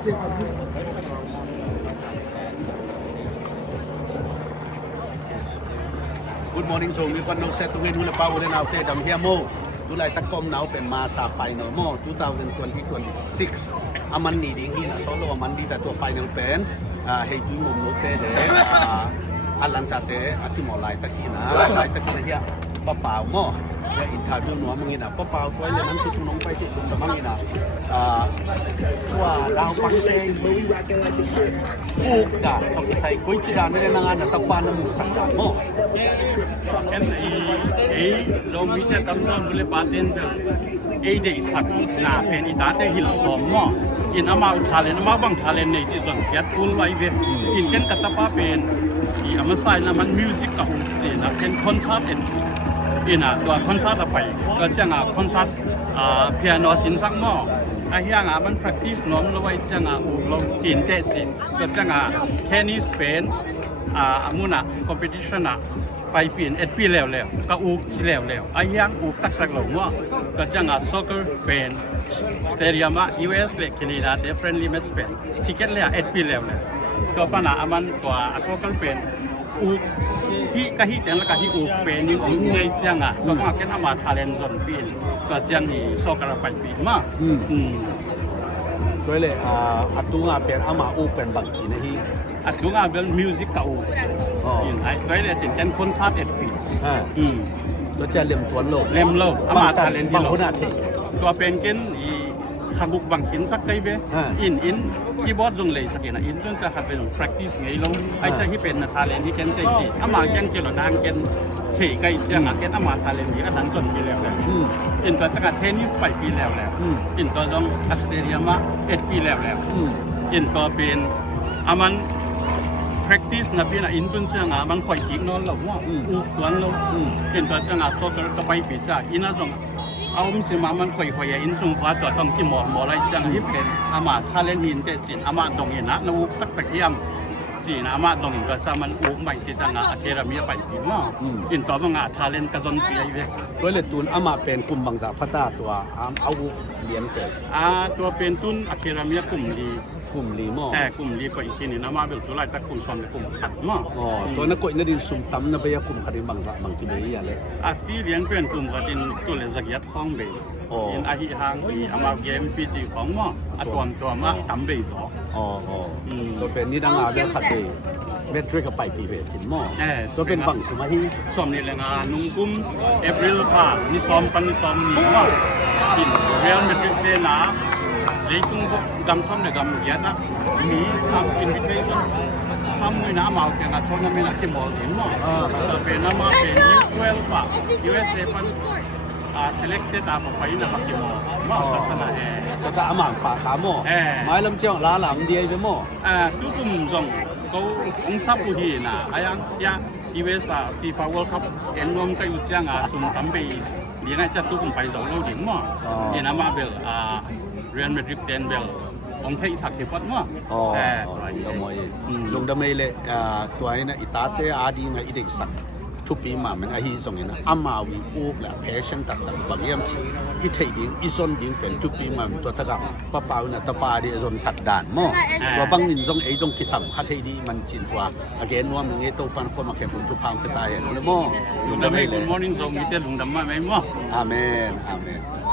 Good morning so มีคนนกเซตตรงนี้ดูแลป้าวันนี้เอาเตะดำเฮียโมดูแลตะกอมเอาเป็นมาซาไฟนอลโม2026อามันนี่ดิ้งนี่นะโซโลมันดีแต่ตัวไฟนอลเป็นให้ดูมุมโนเตเดอัลลันตาเตอติมอลไลตะกี้นะไลตะกี้นะเฮียป้าเปล่าโมและอินทาดูนัวมึงนี่นะป้าเปล่าตัวเลยมันคือตุ้งไปที่ตุ้งตะมังนี่นะตัวดาวปังเตงปูกดาต้องใส่กุ้ยจีดาในนางานตะปานมุสังดาโมkan lo mi te tam tam bole baten de de sak na pen ita te hil som mo in ama uthalen ama bang thalen nei ti zon piat kul wai ve in ken katapa pen I ama sai na man music ka hum ti na ken concert en ina to concert ta pai ko changa concert piano sin sak mo a hiang a man practice nom lo wai changa u lo tin te chin ko changa tennis pen amuna competition naไปเปลี่ยน1 ปีแล้วก็อูกสิแล้วอายังอูกตักหลงว่าก็จังอ่ะ soccer เป็นสเตเดียมอ่ะ US และแคนาดาเ friendly match เป็นทิเก็ตแล้ว1 ปีแล้วก็ปะนะมันกว่า soccer เป็นอูกที่กะฮิแต่ละกะฮิอูกเป็นนี่ของในจังอ่ะก็ว่าแค่นำมา talent จนปีก็จังนี่ soccer ไปปีมาด้วยเลยอัตุงาเป็นอามาอูเป็นบางทีนะฮีอัตุงาเป็นมิวสิกกับอูยินไอ้ด้วยเลยจังคนชาติ1 ปีแล้วจะเล่มตัวโลกอามาทาเลนที่โลกตัวเป็นเกณฑ์ขังบุกบางสินสักได้เว้อินคีย์บอร์ดตรงเลยสักนะอินต้องจะขัดเป็น practice ไงลงไอ้เจ้าที่เป็นทาเลนที่เกณฑ์ใจจีอามาแกงเจริญดังเกณฑ์เทใกล้เชียงอ่ะเกณฑ์อามาทาเลนที่ก็ดังจนปีแล้วอินตัวจะกัดเทนนิสไปปีแล้วอินตัวต้องออสเตรเลียมา1 ปีแล้วอินตัวเป็นอามันpractice นะพี่นะอินตุนเชียงอ่ะมันค่อยจิกนอนแล้วว่าอูกวนแล้วอินตัวจังอ่ะ soccer ก็ไปปีจ้าอินน่ะส่งเอาสิมามันค่อยๆอินส่งฟ้าตัวต้องที่หมอไรจังที่เป็นอามาทาเลนหินแต่จินอามาตรงเห็นนะอูกตักตะเกียมจีนะอามาตรงก็ซะมันอูกใหม่สิจังอ่ะเครามีไปปีมาอินตัวมันอ่ะทาเลนก็จนปีไอ้เว้ยด้วยเลยตูนอามาเป็นกลุ่มบางสาพัตตาตัวเอาเรียนเกิดตัวเป็นตุนเครามีกลุ่มดีกลุ่มลีมอกลุ่มลีก็อีกทีนี่นะมาเบิลตัวไรตะกลุ่มซ้อมกลุ่มขัดมอตัวนักกวยนดินซุ่มตำนะไปยกลุ่มขัดบางที่นี้อะไรฟีเรียนเป็นกลุ่มขัดตัวเลสักยัดของเบย์อินอาฮิฮังอามาเกมฟีจีของมอตัวมาตำเบย์ตัวเป็นนี่ดังอาเรื่องขัดเบย์เมทริกกับไปปีเวจินมอตัวเป็นบังสุมาฮีซ้อมนี่แหละงานนุ่งกุมเอพริลค่ะนี่ซ้อมปันนี่ซ้อมนี่ว่าอินเรียลเมทริกเดน่าเลยตุ้งกำซ้อมเลยกำยัดนะมีซ้ำอินวิเทชั่นซ้ำนี่นะมาเอาแค่งานชนนั่นไม่นักที่มอลเห็นมั้งแต่เป็นน้ำมาเป็นU12 ป่ะ USA ปันselected ตามไปนะปักที่มอมาเอาลักษณะก็ตาอามังป่าขาหม้อไม้ลำเจียงล้าหลังเดียไปหม้อทุกกลุ่มส่งเขาองซับผู้ที่นะไอ้ยังยาUSA FIFA World Cup เอ็นรวมก็อยู่เจียงสุ่มตั้มไปเดี๋ยวน่าจะทุกกลุ่มไปสองโลกถึงมั้งเดี๋ยวน้ำมาเบลเรียนมาดริดเดนเบลองไทยสักที่วัดมั้งลงดำเนินเลยตัวนี้นะอิตาเตอาดีนะอิเด็กสักทุกปีมามันอาฮีส่งนี่นะอามาวีอูกและแพชชั่นตัดบางอย่างสิอิเทดิ้งอิซอนดิ้งเป็นทุกปีมาตัวตะกับป้าเปาเนี่ยตะปาดีส่วนสัตว์ด่านมั้งตัวบางนินส่งส่งกิสัมคัดให้ดีมันจินกว่าอาเกนว่ามึงเอโตปันคนมาแข่งผลทุกพังไปตายเลยมั้งลงดำเนิน Good morning ส่งมีแต่ลงดำมาไหมมั้งอาเมน